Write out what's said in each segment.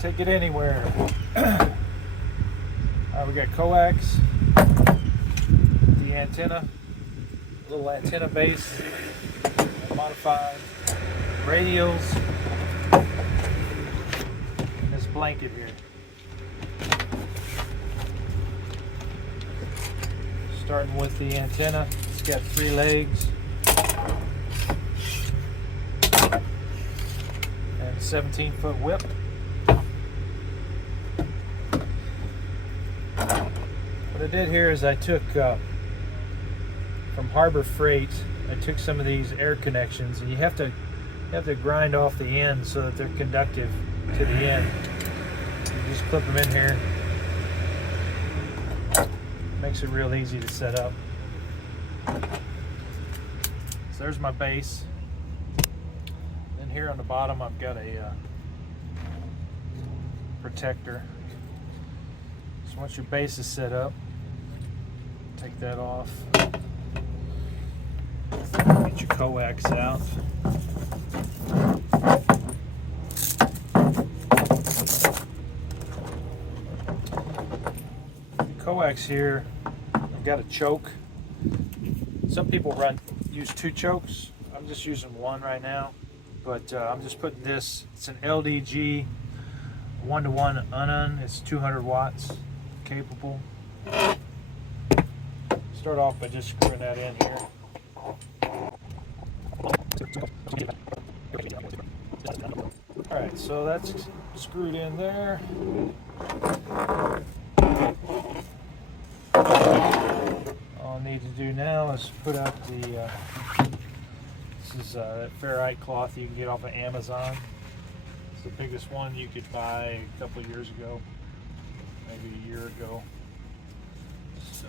take it anywhere. We got Coax, the antenna, little antenna base, modified radials, and this blanket here. Starting with the antenna, it's got 3 legs and 17-foot whip. What I did here is I took from Harbor Freight, I took some of these air connections, and you have to grind off the end so that they're conductive to the end. You just clip them in here. Makes it real easy to set up. So there's my base. Then here on the bottom I've got a protector. So once your base is set up, take that off. Get your coax out. Coax here, I've got a choke. Some people use 2 chokes. I'm just using 1 right now, but I'm just putting this. It's an LDG 1-to-1 UnUn. It's 200 watts capable. Start off by just screwing that in here. Alright, so that's screwed in there. All I need to do now is put out the this is that Faraday Cloth you can get off of Amazon. It's the biggest one you could buy a couple of years ago, maybe a year ago. So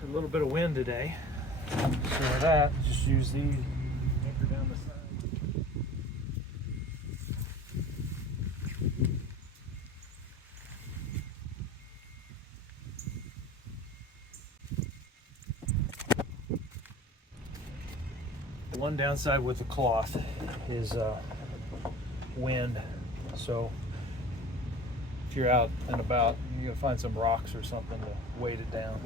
a little bit of wind today, so for that just use these, anchor down the side. One downside with the cloth is wind, so if you're out and about, you're gonna find some rocks or something to weight it down.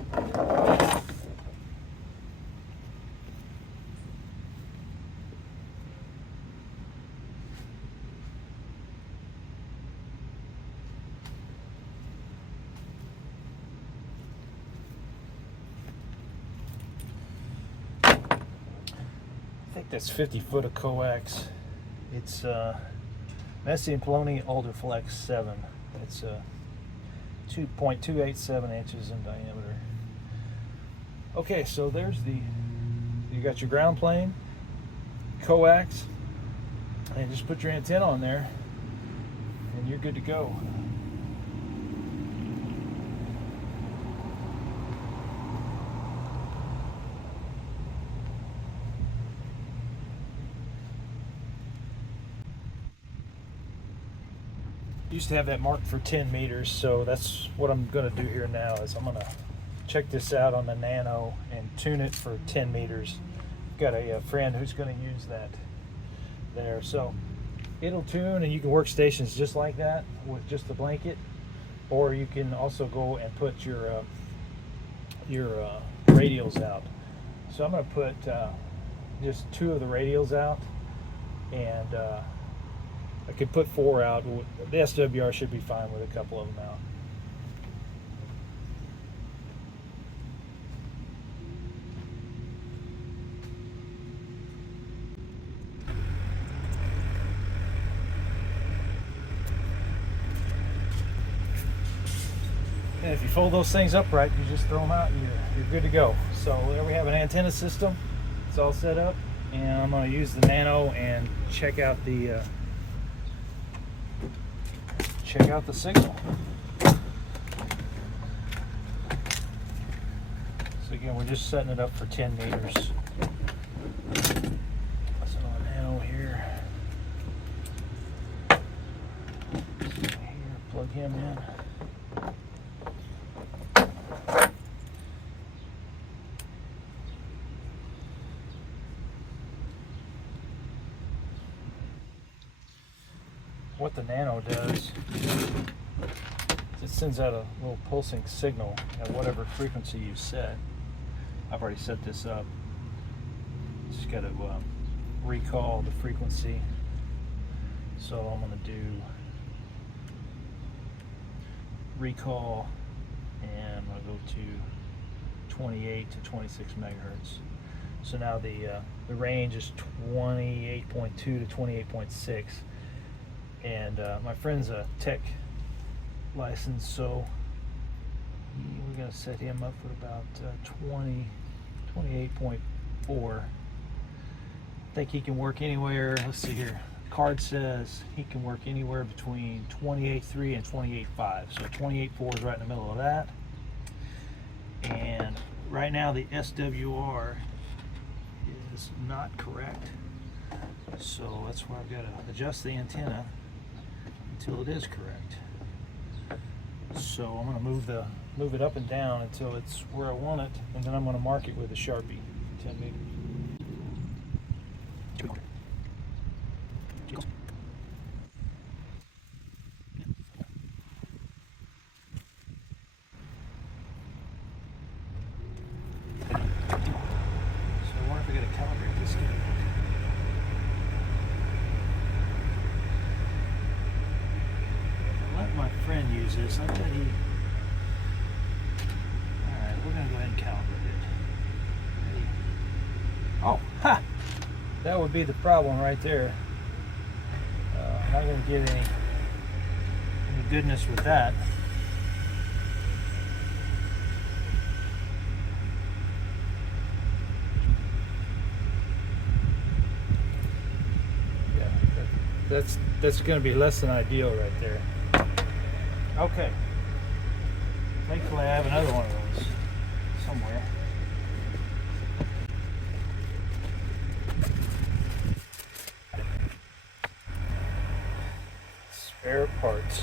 I think that's 50 foot of coax. It's Messi and Paoloni Ultraflex 7. It's 2.287 inches in diameter. Okay, so there's you got your ground plane, coax, and just put your antenna on there and you're good to go. Used to have that marked for 10 meters, so that's what I'm going to do here now. Is I'm going to check this out on the Nano and tune it for 10 meters. I've got a friend who's going to use that there, so it'll tune, and you can work stations just like that with just the blanket, or you can also go and put your radials out. So I'm going to put just 2 of the radials out, and I could put 4 out. The SWR should be fine with a couple of them out. And if you fold those things upright, you just throw them out and you're good to go. So there we have an antenna system. It's all set up, and I'm going to use the Nano and check out the signal. So again, we're just setting it up for 10 meters. Listen on Nano here. Plug him in. what the Nano does, it sends out a little pulsing signal at whatever frequency you set. I've already set this up. Just got to recall the frequency. So I'm going to do recall, and I'm going to go to 28 to 26 megahertz. So now the range is 28.2 to 28.6, and my friend's a tech license, so we're going to set him up for about 28.4. I think he can work anywhere. Let's see here. Card says he can work anywhere between 28.3 and 28.5. So 28.4 is right in the middle of that. And right now the SWR is not correct. So that's why I've got to adjust the antenna until it is correct. So I'm going to move it up and down until it's where I want it, and then I'm going to mark it with a Sharpie, 10 meters. Use this. I bet he. Alright, we're going to go ahead and calibrate it. Ready? Oh, ha! That would be the problem right there. I'm not going to get any goodness with that. Yeah, that's going to be less than ideal right there. Okay. Thankfully, I have another one of those somewhere. Spare parts.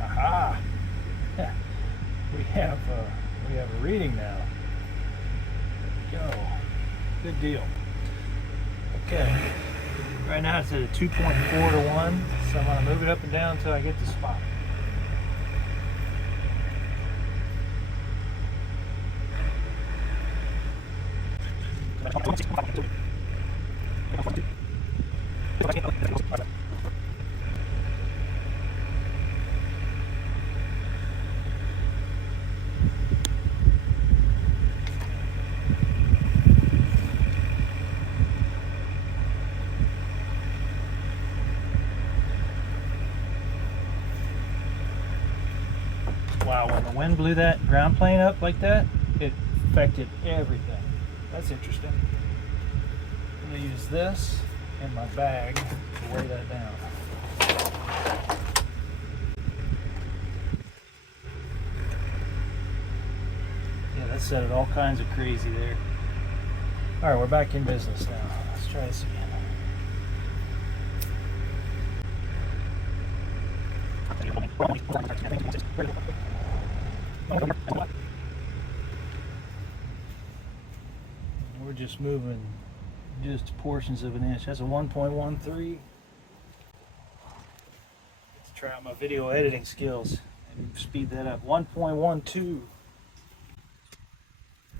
Aha! Yeah. We have a reading now. There we go. Good deal. Okay. Right now it's at a 2.4 to 1, so I'm going to move it up and down until I get the spot. Wow, when the wind blew that ground plane up like that, it affected everything. That's interesting. I'm going to use this in my bag to weigh that down. Yeah, that set it all kinds of crazy there. Alright, we're back in business now. Let's try this again. We're just moving just portions of an inch. That's a 1.13. Let's try out my video editing skills and speed that up. 1.12.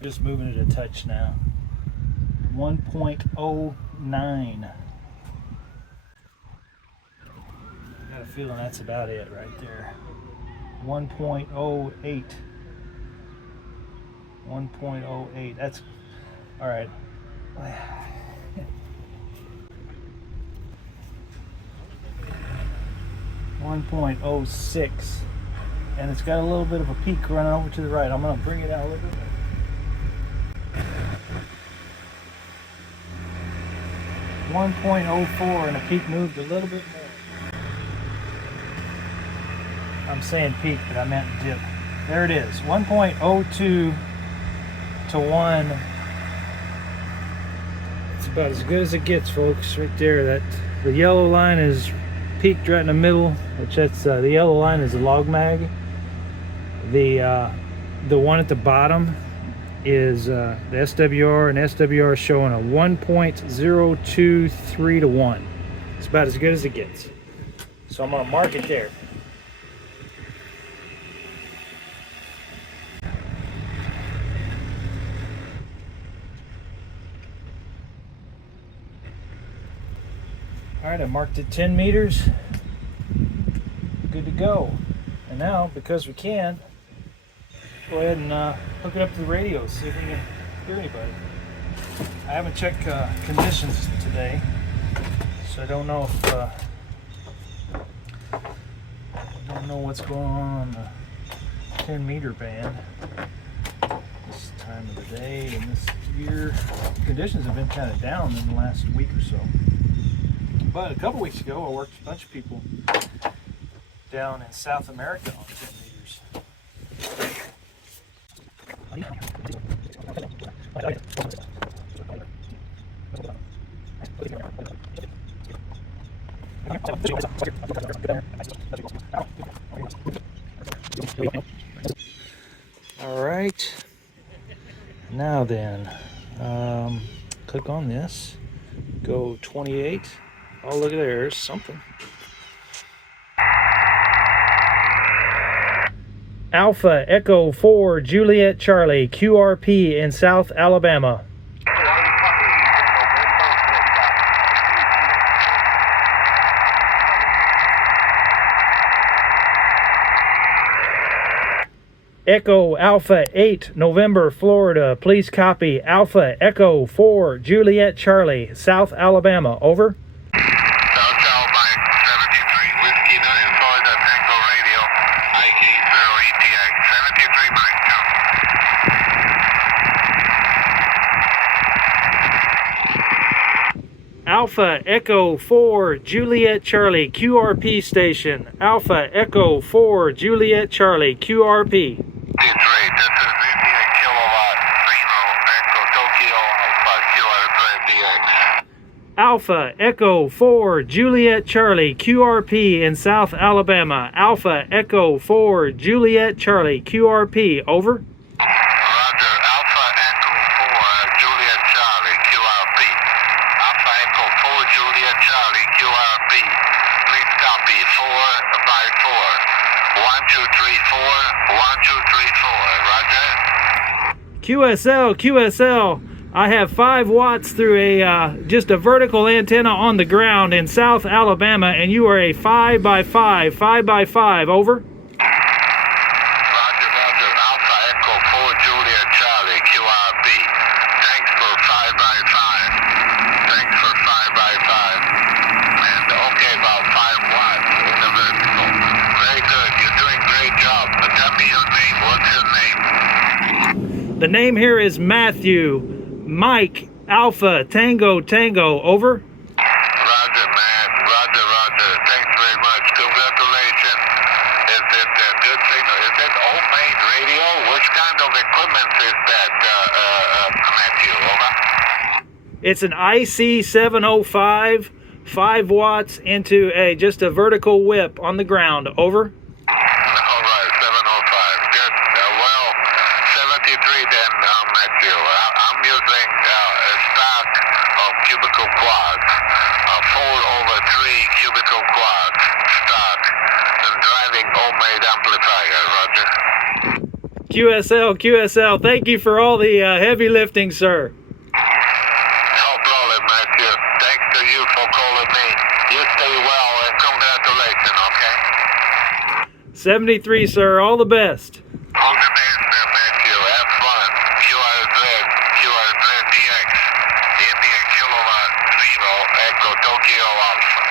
Just moving it a touch now. 1.09. Got a feeling that's about it right there. 1.08. 1.08. That's all right. 1.06, and it's got a little bit of a peak running over to the right. I'm going to bring it out a little bit. 1.04, and the peak moved a little bit more. I'm saying peak, but I meant dip. There it is, 1.02 to 1. It's about as good as it gets, folks. Right there, that the yellow line is peaked right in the middle, which that's the yellow line is the log mag. The one at the bottom is the SWR, and SWR is showing a 1.023 to 1. It's about as good as it gets. So I'm going to mark it there. All right, I marked it 10 meters. Good to go. And now, because we can, go ahead and hook it up to the radio, see if we can hear anybody. I haven't checked conditions today, so I don't know if I don't know what's going on the 10 meter band this time of the day and this year. Conditions have been kind of down in the last week or so. But a couple weeks ago, I worked with a bunch of people down in South America on 10 meters. All right. Now then, click on this. Go 28. Oh, look at there. There's something. Alpha Echo 4 Juliet Charlie QRP in South Alabama. Echo Alpha 8 November Florida. Please copy. Alpha Echo 4 Juliet Charlie South Alabama. Over. Alpha Echo 4 Juliet Charlie QRP station. Alpha Echo 4 Juliet Charlie QRP. Detroit, this is India Kilowatt, Reno, Echo Tokyo, Alpha QRPX. Alpha Echo 4 Juliet Charlie QRP in South Alabama. Alpha Echo 4 Juliet Charlie QRP. Over. Roger, Alpha Echo 4 Juliet Charlie QRP. Alpha Echo 4 Juliet Charlie QRP. Please copy 4 by 4. 1234. 1234. Roger. QSL. I have 5 watts through a just a vertical antenna on the ground in South Alabama, and you are a 5 by 5. 5 by 5. Over. Roger, Roger. Alpha Echo 4 Juliet Charlie QRP. Thanks for 5 by 5. Thanks for 5 by 5. And okay, about 5 watts in the vertical. Very good. You're doing a great job. But tell me your name. What's your name? The name here is Matthew. Mike Alpha Tango Tango. Over. Roger, man. Roger, Roger. Thanks very much. Congratulations. Is it a good signal? Is it homemade radio? Which kind of equipment is that, Matthew? Over. It's an IC705, 5 watts into just a vertical whip on the ground. Over. All right, 705. Good. Well, 73 then, Matthew. I'm using a stack of cubicle quads, 4/3 cubicle quads stack, and driving homemade amplifier, Roger. QSL, thank you for all the heavy lifting, sir. No problem, Matthew. Thanks to you for calling me. You stay well and congratulations, okay? 73, sir. All the best. All the best, Matthew. Have fun. QRZ DX. India Kilowatt, Zero, Echo Tokyo Alpha.